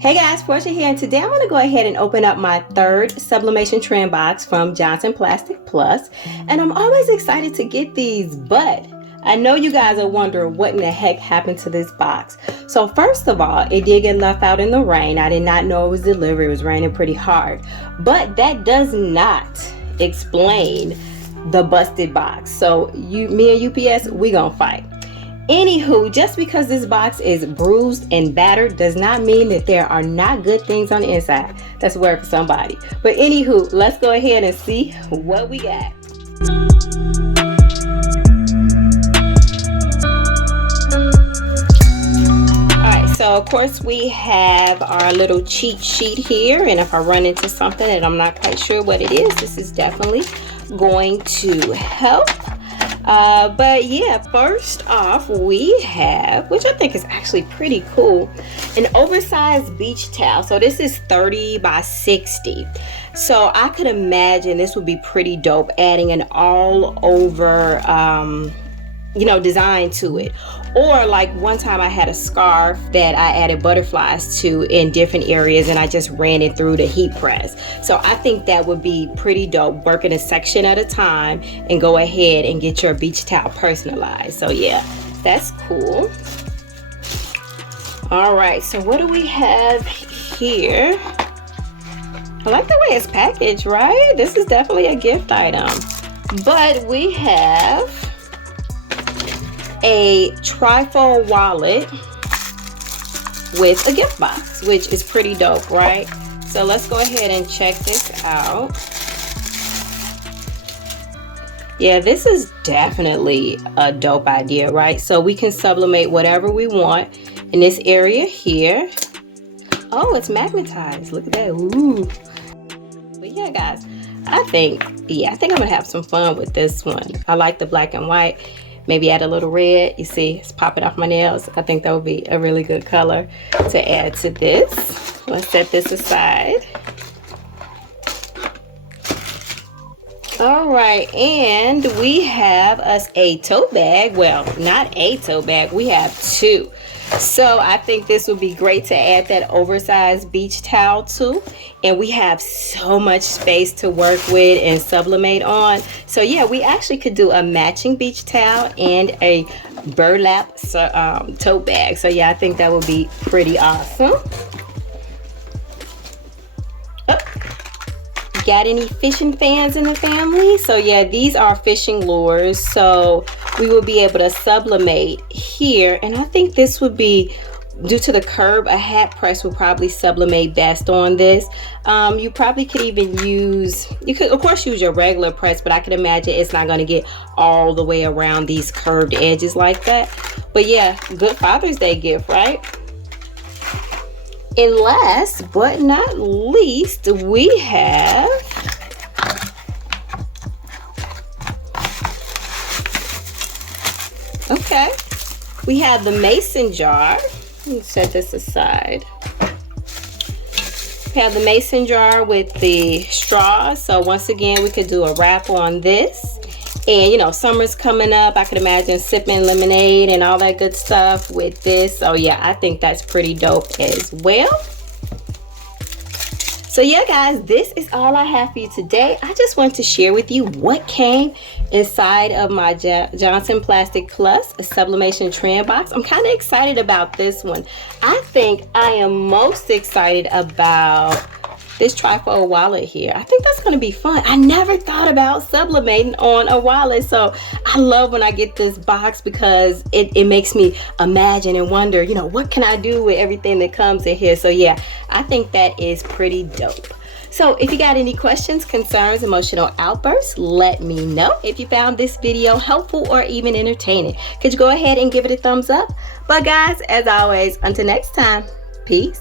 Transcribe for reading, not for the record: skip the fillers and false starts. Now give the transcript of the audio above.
Hey guys, Porcha here, and today I'm going to go ahead and open up my third Sublimation Trend Box from Johnson Plastic Plus. And I'm always excited to get these, but I know you guys are wondering what in the heck happened to this box. So first of all, it did get left out in the rain. I did not know it was delivered. It was raining pretty hard. But that does not explain the busted box. So me and UPS, we gonna fight. Anywho, just because this box is bruised and battered does not mean that there are not good things on the inside. That's a word for somebody. But anywho, let's go ahead and see what we got. Alright, so of course we have our little cheat sheet here, and if I run into something and I'm not quite sure what it is, this is definitely going to help. But yeah, first off we have, which I think is actually pretty cool, an oversized beach towel. So this is 30 by 60. So I could imagine this would be pretty dope, adding an all over design to it. Or like one time I had a scarf that I added butterflies to in different areas, and I just ran it through the heat press. So I think that would be pretty dope, working a section at a time and go ahead and get your beach towel personalized. So yeah, that's cool. All right, so what do we have here? I like the way it's packaged, right? This is definitely a gift item. But we have a trifold wallet with a gift box, which is pretty dope, right? So let's go ahead and check this out. Yeah, this is definitely a dope idea, right? So we can sublimate whatever we want in this area here. Oh, it's magnetized. Look at that. Ooh. But yeah, guys, I think I'm gonna have some fun with this one. I like the black and white. Maybe add a little red. You see, it's popping off my nails. I think that would be a really good color to add to this. Let's set this aside. All right, and we have us a tote bag. Well, not a tote bag, we have two. So I think this would be great to add that oversized beach towel to. And we have so much space to work with and sublimate on. So yeah, we actually could do a matching beach towel and a burlap tote bag. So yeah, I think that would be pretty awesome. Oh, got any fishing fans in the family? So yeah, these are fishing lures. So we will be able to sublimate here, and I think this would be, due to the curve, a hat press will probably sublimate best on this. You probably could even use, you could of course use your regular press, but I can imagine it's not going to get all the way around these curved edges like that. But yeah, good Father's Day gift, right? And last but not least, we have we have the mason jar. Let me set this aside. We have the mason jar with the straw. So once again, we could do a wrap on this. And you know, summer's coming up. I could imagine sipping lemonade and all that good stuff with this. So yeah, I think that's pretty dope as well. So yeah, guys, this is all I have for you today. I just want to share with you what came inside of my Johnson Plastic Plus Sublimation Trend Box. I'm kind of excited about this one. I think I am most excited about this trifold wallet here. I think that's going to be fun. I never thought about sublimating on a wallet, so I love when I get this box because it makes me imagine and wonder, you know, what can I do with everything that comes in here. So yeah, I think that is pretty dope. So if you got any questions, concerns, emotional outbursts, let me know. If you found this video helpful or even entertaining, could you go ahead and give it a thumbs up? But guys, as always, until next time, peace.